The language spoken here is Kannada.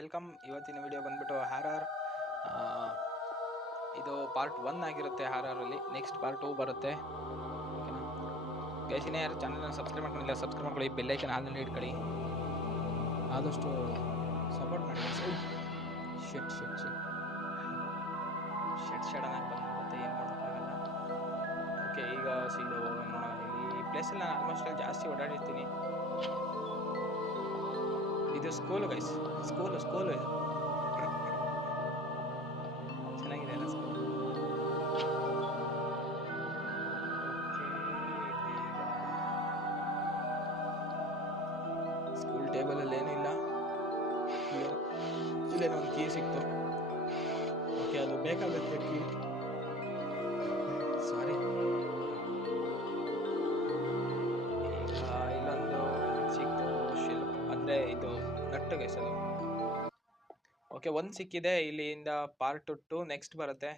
ವೆಲ್ಕಮ್. ಇವತ್ತಿನ ವಿಡಿಯೋ ಬಂದ್ಬಿಟ್ಟು ಹಾರರ್. ಇದು ಪಾರ್ಟ್ 1 ಆಗಿರುತ್ತೆ ಹಾರರಲ್ಲಿ. ನೆಕ್ಸ್ಟ್ ಪಾರ್ಟ್ 2 ಬರುತ್ತೆ. ಓಕೆನಾ ಗೈಸ್? ಇನ್ನೂ ಯಾರು ಚಾನಲ್ನ ಸಬ್ಸ್ಕ್ರೈಬ್ ಮಾಡ್ಕೊಂಡಿಲ್ಲ ಸಬ್ಸ್ಕ್ರೈಬ್ ಮಾಡ್ಕೊಳ್ಳಿ, ಬೆಲ್ಲೈಕನ್ ಹಾಲಲ್ಲಿ ಇಟ್ಕೊಳ್ಳಿ, ಆದಷ್ಟು ಸಪೋರ್ಟ್ ಮಾಡಿ. ಶೆಟ್ ಸಡನ್ನಾಗಿ ಬಂದ್ಬಿಡುತ್ತೆ, ಏನು ಮಾಡೋಕ್ಕಾಗಲ್ಲ. ಓಕೆ, ಈಗ ಇದು ನೋಡೋಣ. ಈ ಪ್ಲೇಸಲ್ಲಿ ನಾನು ಆಲ್ಮೋಸ್ಟ್ ಜಾಸ್ತಿ ಓಡಾಡಿರ್ತೀನಿ. ಇದು ಸ್ಕೂಲು ಗೈಸ್, ಸ್ಕೂಲು ಇದು ಚೆನ್ನಾಗಿದೆ ಅಲ್ಲ ಸ್ಕೂಲ್. ಸ್ಕೂಲ್ ಟೇಬಲಲ್ಲಿ ಏನಿಲ್ಲ, ಇಲ್ಲೇನೋ ಒಂದು ಕೀ ಸಿಕ್ತು. ಓಕೆ, ಅದು ಬೇಕಾಗುತ್ತೆ ಕೀ. ಸಾರಿ, ಈಗ ಇಲ್ಲೊಂದು ಸಿಕ್ತು ಶಿಲ್, ಅಂದರೆ ಇದು ನಟ್ಟು ಗೈಸ್ ಅದು. ಓಕೆ, ಒಂದು ಸಿಕ್ಕಿದೆ. ಇಲ್ಲಿಂದ ಪಾರ್ಟ್ 2 ನೆಕ್ಸ್ಟ್ ಬರುತ್ತೆ.